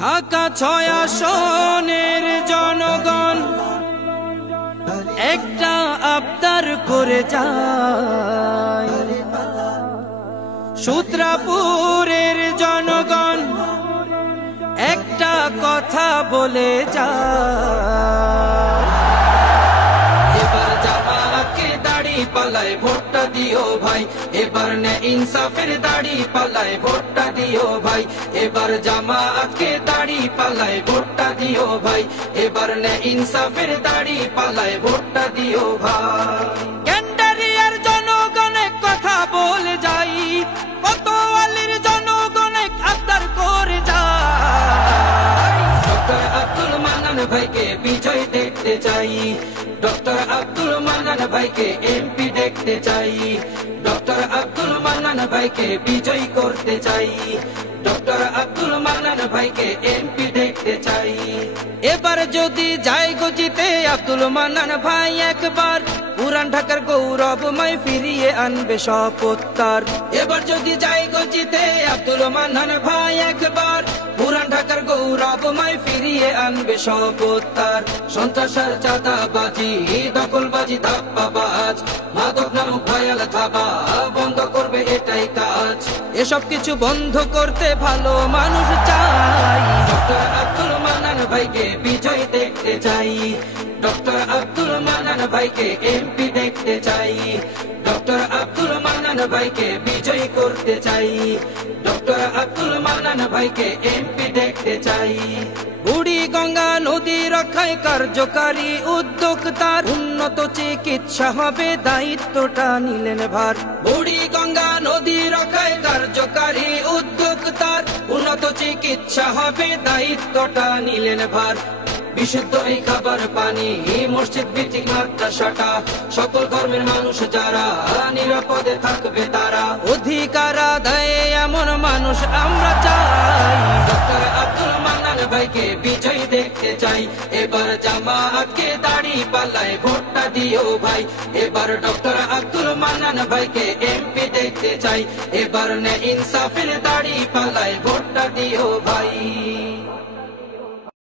ঢাকা ৬ আসনের জনগণ একটা আবদার করে যায়, সূত্রাপুরের জনগণ একটা কথা বলে যায়। এবার জামাতকে দাড়ি পাল্লায় ভোটটা দিও ভাই, এবার নে ইনসাফের দাড়ি পাল্লায় ভোটটা দিও ভাই, এবার জামাতকে দাড়ি পাল্লায় ভোটটা দিও ভাই, এবার নে ইনসাফের দাড়ি পাল্লায় ভোটটা দিও ভাই। ক্যান্ডারিয়ার জনগণে কথা বলে যাই, কোতোয়ালির জনগণে আবদার করে যায়। ডক্টর আব্দুল মান্নান ভাইকে বিজয় দেখতে চাই, ডক্টর আব্দুল মান্নান ভাইকে এমপি দেখতে চাই, ডক্টর আব্দুল মান্নান ভাইকে বিজয় করতে চাই, ডক্টর আব্দুল মান্নান ভাইকে এমপি দেখতে চাই। এবার যদি যাই গো জিতে আব্দুল মান্নান ভাই একবার, পুরান ঢাকার গৌরবময় ফিরিয়ে আনবে শপথ তার। এবার যদি যাই গো জিতে আব্দুল মান্নান ভাই একবার, পুরান ঢাকার গৌরবময় ফিরিয়ে আনবে শপথ তার। সন্ত্রাসের চাঁদাবাজি, দখলবাজি, ধাপ্পাবাজ, মাদক নামক ভয়াল থাবা বন্ধ করবে এটাই কাজ। এসব কিছু বন্ধ করতে ভালো মানুষ চাই, ডক্টর আব্দুল মান্নান ভাইকে বিজয় দেখতে চাই, ডক্টর আব্দুল মান্নান ভাইকে এমপি দেখতে চাই, ডক্টর আব্দুল মান্নান ভাইকে বিজয় করতে চাই, ডক্টর আব্দুল মান্নান ভাইকে এমপি দেখতে চাই। বুড়িগঙ্গা নদী রক্ষায় কার্যকারী উদ্যোগ তার, উন্নত চিকিৎসা হবে দায়িত্বটা নিলেন ভার। বুড়িগঙ্গা নদী রক্ষায় কার্যকারী উদ্যোগ তার, উন্নত চিকিৎসা হবে দায়িত্বটা নিলেন ভার। বিশুদ্ধ এই খাবার পানি, মসজিদ ভিত্তিক মাদ্রাসাটা, সকল ধর্মের মানুষ যারা নিরাপদে থাকবে তারা। অধিকার আদায়ে এমন মানুষ আমরা চাই, ডক্টর আব্দুল মান্নান ভাইকে বিজয় দেখতে চাই। এবার জামাতকে দাড়ি পাল্লায় ভোটটা দিও ভাই, এবার ডক্টর আব্দুল মান্নান ভাইকে এমপি দেখতে চাই, এবার নে ইনসাফের দাড়ি পাল্লায় ভোটটা দিও ভাই।